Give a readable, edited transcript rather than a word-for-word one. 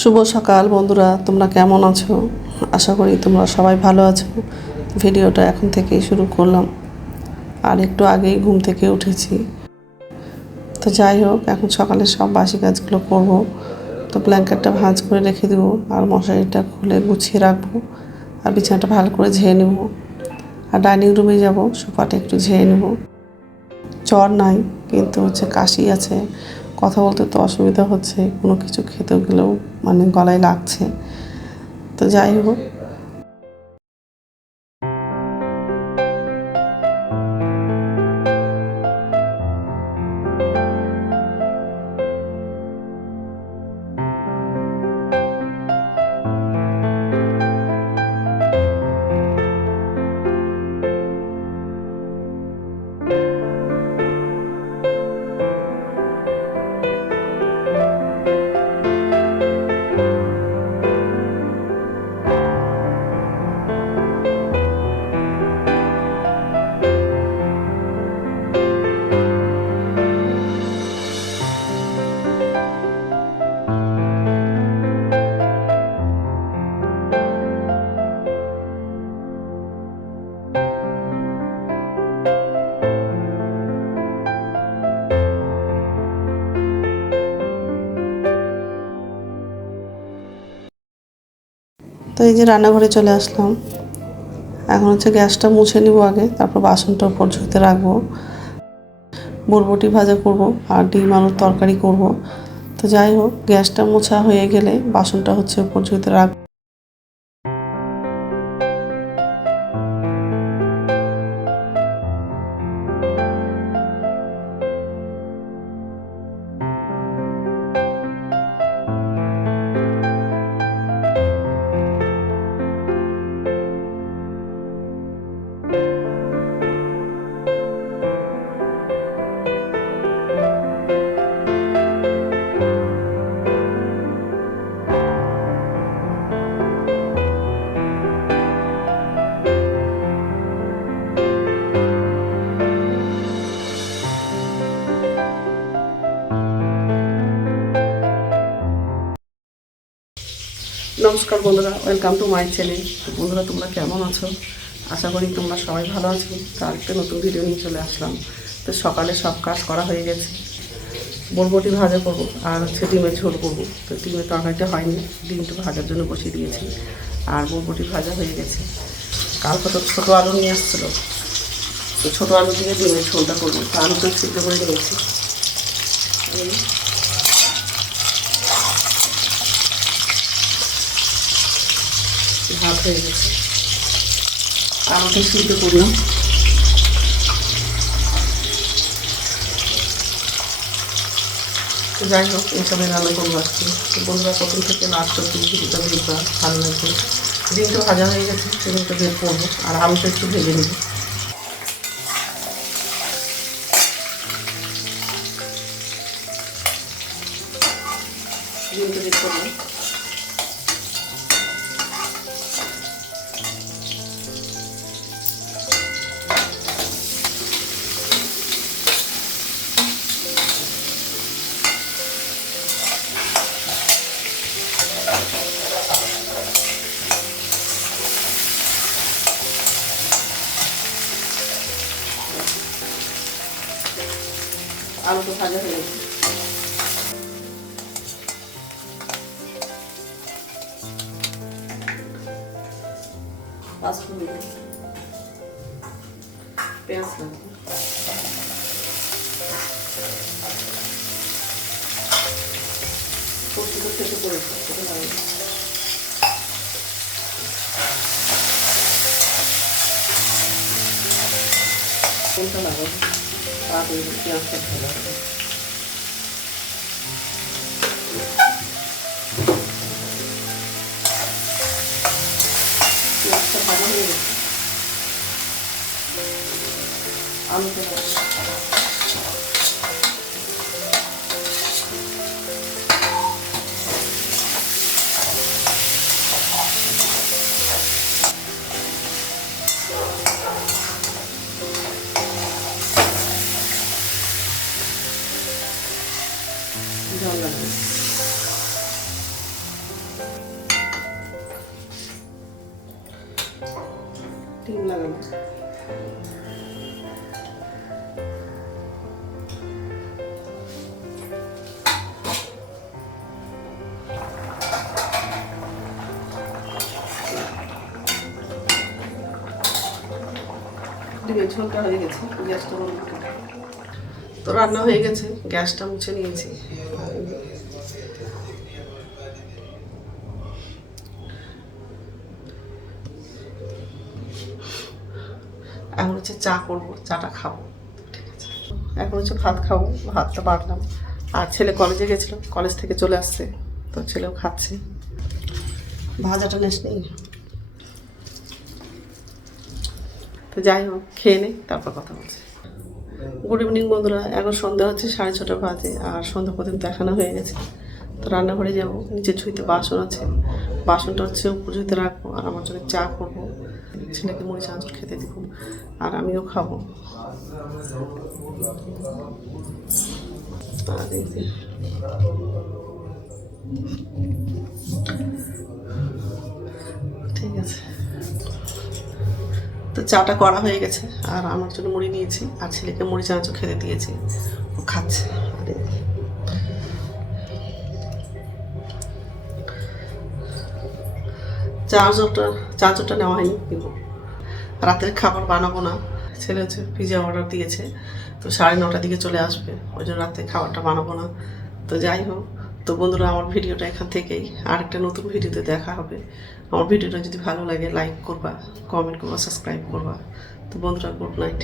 শুভ সকাল বন্ধুরা, তোমরা কেমন আছো? আশা করি তোমরা সবাই ভালো আছো। ভিডিওটা এখন থেকেই শুরু করলাম, আর একটু আগেই ঘুম থেকে উঠেছি। তো যাই হোক, এখন সকালে সব বাসি কাজগুলো করব। তো ব্ল্যাঙ্কেটটা ভাঁজ করে রেখে দেবো, আর মশারিটা খুলে গুছিয়ে রাখবো, আর বিছানাটা ভালো করে ঝেড়ে নেব। আর ডাইনিং রুমে যাব, সোফাটা একটু ঝেড়ে নেব। জ্বর নাই, কিন্তু কাশি আছে। কথা বলতে তো অসুবিধা হচ্ছে, কোনো কিছু খেতে গেলেও গলায় লাগছে। তো যাই হোক, তো এই যে রান্নাঘরে চলে আসলাম। এখন গ্যাসটা মুছে নিব আগে, তারপর বাসনটা উপর ঝুঁতে রাখবো। বরবটি ভাজা করব, আর ডিম আলুর তরকারি করব। তো যাই হোক, গ্যাসটা মোছা হয়ে গেলে বাসনটা উপর ঝুঁতে রাখবো। নমস্কার বন্ধুরা, ওয়েলকাম টু মাই চ্যানেল। বন্ধুরা, তোমরা কেমন আছো? আশা করি তোমরা সবাই ভালো আছো। তার একটা নতুন ভিডিও নিয়ে চলে আসলাম। তো সকালে সব কাজ করা হয়ে গেছে। বরবটি ভাজা করবো, আর ডিমের ঝোল করবো। তো ডিমের তরকারিটা হয়নি, ডিমটা ভাজার জন্য বসিয়ে দিয়েছি। আর বরবটি ভাজা হয়ে গেছে। কালকে তো ছোটো আলু নিয়ে আসছিলো, তো ছোটো আলু দিয়ে ডিমের ঝোলটা করবো। তো আলুটা সিদ্ধ করে নিয়েছি। ভাত হয়ে গেছে, আলুটা সিদ্ধ করলাম। তো যাই হোক, এইসবের রান্না করবো আজকে। তো বন্ধুরা, প্রথম থেকে লাস্ট অব্দি ভিডিওটা দেখবা, ভালো লাগবে। ডিমটা ভাজা হয়ে গেছে, সেদিনটা বের করবো, আর আলুটা একটু ভেজে নেব। ডিমটা বের করবো। আলুটা ভাজা হয়ে গেছে। পাঁচফোড়ন দিই, পেঁয়াজ লাগবে, কচুটা থেতো করেছি, সেটা লাগবে। কোনটা লাগাবো? তাড়াতাড়ি পেঁয়াজটা ভাজা হবে। পেঁয়াজটা ভাজা হয়ে গেছে, আলুটা জল লাগবে। ডিম লাগানো। ডিমের ঝোলটা হয়ে গেছে, গ্যাসটা বন্ধ করে। তো রান্না হয়ে গেছে, গ্যাসটা মুছে নিয়েছি। এখন হচ্ছে চা করবো, চাটা খাবো। ঠিক আছে, এখন হচ্ছে ভাত খাবো, ভাতটা বাড়লাম। আর ছেলে কলেজে গেছিল, কলেজ থেকে চলে আসছে, তো ছেলেও খাচ্ছে। ভাজাটা নেস নেই, তো যাই হোক খেয়ে নেই, তারপর কথা বলছি। গুড ইভিনিং বন্ধুরা, এখন সন্ধ্যা হচ্ছে 6:30 বাজে, আর সন্ধ্যা পর্যন্ত দেখানো হয়ে গেছে। তো রান্নাঘরে যাবো, নিচের ঝুঁইতে বাসন আছে, বাসনটা হচ্ছে উপর ঝুঁইতে রাখবো। আর আমার জন্য চা করবো, ছেলেকে মুড়ি চানাচুর খেতে দিব, আর আমিও খাবো। আর এই যে ঠিক আছে, তো চাটা করা হয়ে গেছে, আর আমার জন্য মুড়ি নিয়েছি, আর ছেলেকে মুড়ি চানাচুর খেতে দিয়েছি, ও খাচ্ছে। আর চার্জারটা নেওয়া হয়নি, কিন্তু রাতের খাবার বানাবো না। ছেলে হচ্ছে পিজা অর্ডার দিয়েছে, তো 9:30 দিকে চলে আসবে, ওই জন্য রাতে খাবারটা বানাবো না। তো যাই হোক, তো বন্ধুরা আমার ভিডিওটা এখান থেকেই, আরেকটা নতুন ভিডিওতে দেখা হবে। আমার ভিডিওটা যদি ভালো লাগে লাইক করবা, কমেন্ট করবা, সাবস্ক্রাইব করবা। তো বন্ধুরা গুড নাইট।